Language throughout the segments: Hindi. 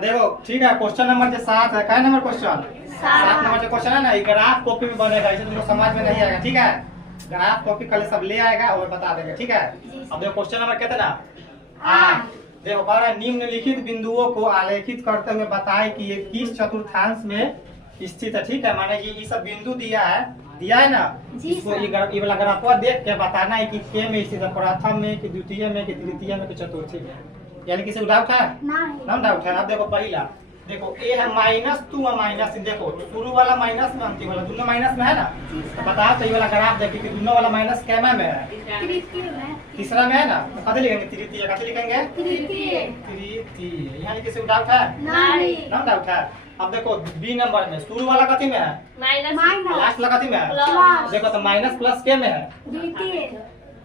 देखो ठीक है, क्वेश्चन नंबर जो 7 है, क्या नंबर क्वेश्चन 7 नंबर जो क्वेश्चन है ना, ये ग्राफ कॉपी में बनेगा, इसे तुमको समझ में नहीं आएगा। ठीक है, ग्राफ कॉपी कल सब ले आएगा और बता देगा। ठीक है, अब देखो क्वेश्चन नंबर कहते ना, देखो कह रहा है निम्नलिखित बिंदुओं को आलेखित करते हुए बताएं कि ये किस चतुर्थांश में स्थित है। ठीक है, माने ये सब बिंदु दिया है ना, इसको ये वाला ग्राफ देख के बताना है कि के में स्थित है, प्रथम में कि द्वितीय में कि तृतीय में कि चतुर्थी में। यानी किसी को डाउट है? नहीं डाउट है। अब देखो पहला, देखो ए है -2 और -3, देखो शुरू वाला माइनस में, अंतिम वाला दोनों माइनस में है ना, तो बताओ तो ये वाला ग्राफ देखिए कि दोनों वाला माइनस कैमा में है? तीसरा में है ना, तो कथी लिखेंगे? तृतीय। कथी लिखेंगे? तृतीय। यहाँ किसी को डाउट है? नहीं डाउट है। अब देखो बी नंबर में शुरू वाला कथी में है? माइनस। लास्ट वाला कथी में है? प्लस। देखो तो माइनस प्लस के में है?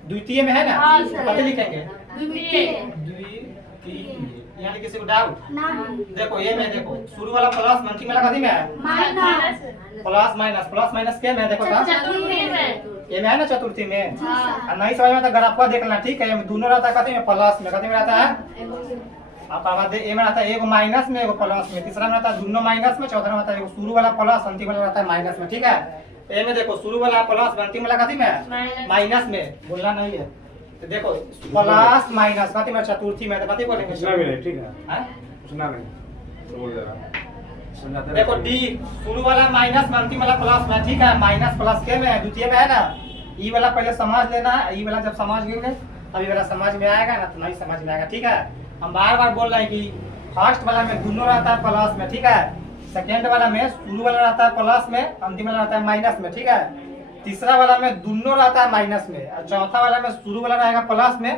द्वितीय में है ना, तो कथी लिखेंगे? द्वितीय। यानी किसी को डाउट? देखो ये में, देखो शुरू वाला प्लस, अंतिम वाला कथी में है? माइनस। प्लस माइनस के में है? देखो ये में है ना, चतुर्थी में। नहीं समझ में तो ग्राफ देखना। ठीक है, दोनों रहता है कथी में? प्लस में। कथी में रहता है? अब ए में रहता है एगो माइनस में एगो प्लस में, तीसरा में रहता है दोनों माइनस में, चौथा में रहता है शुरू वाला प्लस, अंतिम वाला रहता है माइनस में। ठीक है, ए में देखो शुरू वाला प्लस, अंतिम वाला कथी में? माइनस में। बोलना नहीं है तो देखो प्लस माइनस कथी में? चतुर्थी में। तो कथी बोलेंगे? ठीक है, सुना नहीं बोल दे रहा। देखो डी शुरू वाला माइनस में, अंतिम वाला प्लस में। ठीक है, माइनस प्लस के में है, द्वितीय में है ना। ई वाला पहले समझ लेना है, ई वाला जब समझ गए तब ये वाला समझ में आएगा ना, तो नहीं समझ में आएगा। ठीक है, हम बार बार बोल रहे हैं कि फर्स्ट वाला में दोनों रहता है प्लस में। ठीक है, सेकेंड वाला में शुरू वाला रहता है प्लस में, अंतिम वाला रहता है माइनस में। ठीक है, तीसरा वाला में दोनों रहता है माइनस में, और चौथा वाला में शुरू वाला रहेगा प्लस में,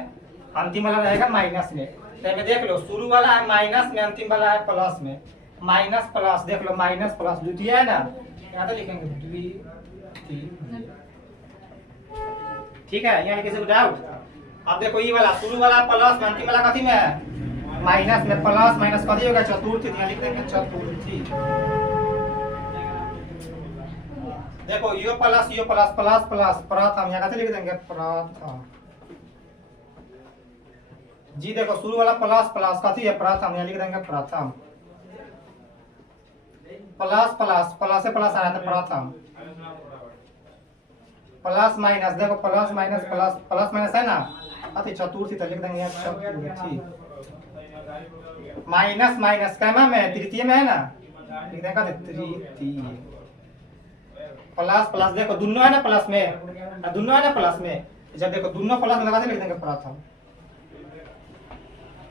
अंतिम वाला रहेगा माइनस में। तो देख लो शुरू वाला है माइनस में, अंतिम वाला है प्लस में। माइनस प्लस देख लो, माइनस प्लस द्वितीय है ना, यहाँ तो लिखेंगे द्वितीय। ठीक है, यहाँ किसी को डाउट? अब देखो ये वाला शुरू वाला प्लस में, अंतिम वाला कथी में है? माइनस में। प्लस माइनस कथी होगा? चतुर्थी। यहाँ लिख देंगे चतुर्थी। देखो यो प्लस प्लस प्लस प्रथम, यहाँ कथी लिख देंगे? प्रथम। जी देखो शुरू वाला प्लस प्लस कथी है? प्रथम, यहाँ लिख देंगे प्रथम। प्लस प्लस प्लस से प्लस आ रहा था प्रथम। प्लस माइनस देखो plus minus plus, plus minus है ना, अति चतुर्थी, तो लिख देंगे यहाँ चतुर्थी। माइनस माइनस कैमा में? तृतीय में है ना, लिख देंगे तृतीय। प्लस प्लस देखो दोनों है ना प्लस में, दोनों है ना प्लस में, जब देखो दोनों प्लस में लगा लिख देंगे प्रथम।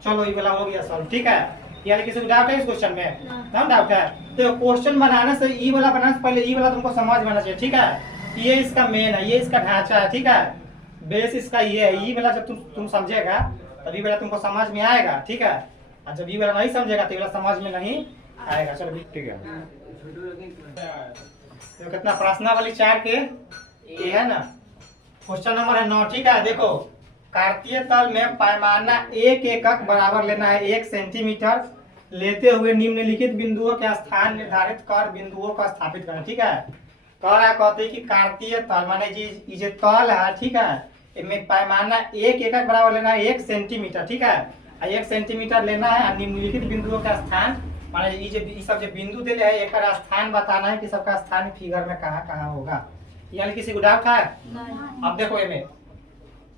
चलो ये वाला हो गया सॉल्व। ठीक है, यानी किसी को डाउट है इस क्वेश्चन में? ना डाउट है। तो क्वेश्चन बनाने से ई वाला बनाने से पहले ई वाला तुमको समझ में आना चाहिए। ठीक है, ये इसका मेन है, ये इसका ढांचा है। ठीक है, बेस इसका ये है। ई वाला जब तुम समझेगा तभी वाला तुमको समझ में आएगा। ठीक है, और जब ई वाला नहीं समझेगा तो ये वाला समझ में नहीं आएगा। चलो ठीक है, तो कितना प्रश्न वाली 4 के ये है ना, क्वेश्चन नंबर है 9। ठीक है, देखो कार्तीय तल में पैमाना 1 एकक बराबर लेना है 1 सेंटीमीटर लेते हुए निम्नलिखित बिंदुओं के स्थान निर्धारित कर बिंदुओं को स्थापित करना। ठीक है, कह रहा कहते हैं कि कार्तीय तल माने जी ये तल है। ठीक है, इनमें पैमाना 1 एकक बराबर लेना है 1 सेंटीमीटर। ठीक है, 1 सेंटीमीटर लेना है, निम्नलिखित बिंदुओं का स्थान माने ये सब जो बिंदु दिले है एक स्थान बताना है कि सबका स्थान फिगर में कहाँ कहाँ होगा। यानी किसी को डाउट है? अब देखो इनमें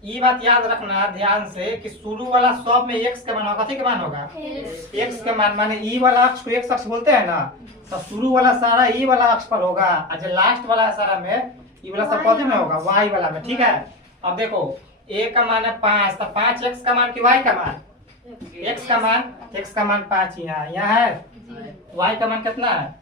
ये बात याद रखना ध्यान से कि शुरू वाला सब में x का मान होगा। कथी के मान होगा? x का मान माने ई वाला अक्ष को x अक्ष बोलते हैं ना, तो शुरू वाला सारा ई वाला अक्ष पर होगा, और जो लास्ट वाला सारा में ई वाला सब कथी में होगा? y वाला में। ठीक है, अब देखो a का मान है 5, तो 5x का मान कि y का मान? x का मान 5 यहाँ है, y का मान कितना है?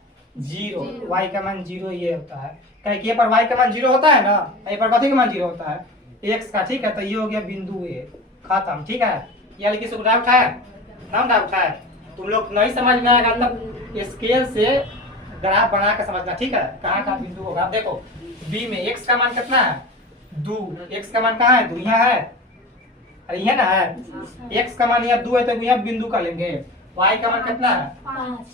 0। y का मान 0 ये होता है, कहीं पर y का मान 0 होता है ना, कहीं पर कथी का मान 0 होता है? x का। ठीक है, तो ये हो गया बिंदु A खत्म। ठीक है, यानी किसी को डाउट है? ना डाउट है? तुम लोग नहीं समझ में आएगा तब स्केल से ग्राफ बना के समझना। ठीक है, कहाँ कहाँ बिंदु होगा। देखो B में x का मान कितना है? 2। x का मान कहाँ है? 2 यहाँ है, अरे यहाँ ना है। x का मान यहाँ 2 है तो यहाँ बिंदु का लेंगे। y का मान कितना है?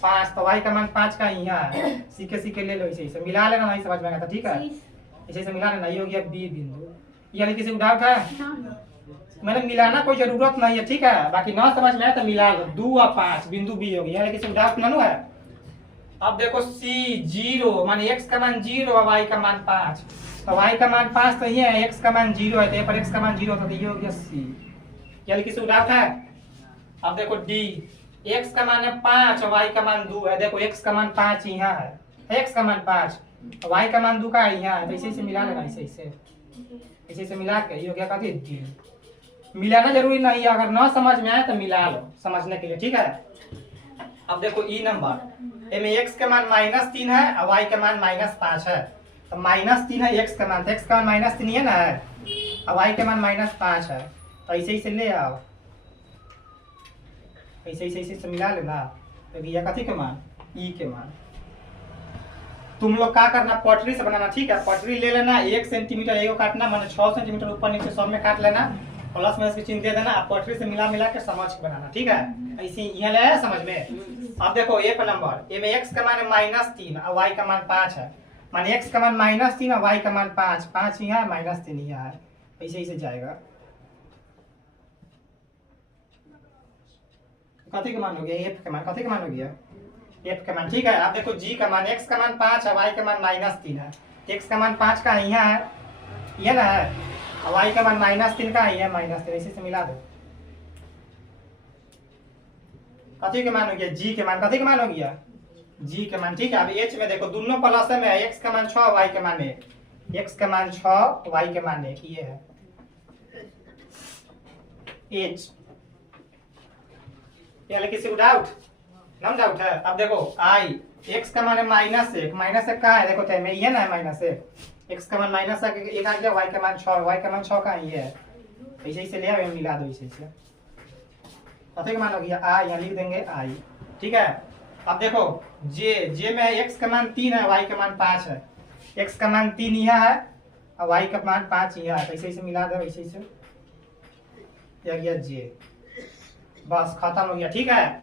5, तो y का मान 5 का यहाँ है। सीखे ले लो, इसे मिला लेना, नहीं समझ में आएगा। ठीक है, इसे मिला लेना, ये हो गया B बिंदु। यानी किसी को डाउट है? मैंने मिलाना कोई जरूरत नहीं है, ठीक है। बाकी ना समझ में आया तो मिला लो, 2 और 5 बिंदु बी हो गया, किसी डाउट ना है। अब देखो सी 0 माने x का मान 0 और y का मान 5, तो y का मान 5 तो ये है, x का मान 0 है, तो यहाँ पर x का मान 0 तो ये हो गया सी। यानी किसी को डाउट है? अब देखो डी, x का मान है 5 और y का मान 2 है। देखो x का मान 5 यहाँ है, x का मान 5 और y का मान 2 का यहाँ है, तो इसे मिला लेना, इसे मिला के ये हो गया कथी डी। मिलाना जरूरी नहीं है, अगर ना समझ में आए तो मिला लो समझने के लिए, ठीक है। अब देखो ई नंबर, इसमें x का मान -3 है और y का मान -5 है, तो -3 है x का मान, तो x का मान -3 है ना है और y का मान -5 है, तो ऐसे ही ले आओ, ऐसे से मिला लेना। तो ये कथी के मान, ई के मान। तुम लोग क्या करना, पटरी से बनाना, ठीक है। पटरी ले लेना, 1 सेंटीमीटर एगो काटना, माने 6 सेंटीमीटर ऊपर नीचे सब में काट लेना, प्लस माइनस की चिन्ह दे देना, आप पटरी से मिला के समझ के बनाना, ठीक है। ऐसे यहाँ ले आया समझ में। अब देखो एक नंबर, ये में x का मान -3 और y का मान 5 है, माने x का मान -3 और y का मान 5 यहाँ है, -3 यहाँ है, ऐसे जाएगा। कथी का मान हो गया, f का मान, कथी का मान हो गया, f का मान, ठीक है। अब देखो g का मान, x का मान 5 है, y का मान -3 है, x का मान 5 का यहाँ है, ये ना है, और y का मान -3 का है, -3, इसी से मिला दो। कथी के मान हो गया, g के मान, कथी के मान हो गया, g के मान, ठीक है। अब h में देखो दोनों प्लस में है, x का मान 6 y के मान 1, x का मान 6 y के मान 1, ये है h। ये किसी को डाउट ना, डाउट है? अब देखो i, x का मान है -1, -1 का है, देखो तो में ये ना है -1, x का मान -1 आ गया, y का मान 6, y का मान 6 का ये है, ऐसे ले आओ, मिला दो इसे। कथी का मान हो गया i, यहाँ लिख देंगे i, ठीक है। अब देखो j में x का मान 3 है, y का मान 5 है, x का मान 3 यहाँ है और y का मान 5 यहाँ है, ऐसे मिला दो, ऐसे ये गया j, बस खत्म हो गया, ठीक है।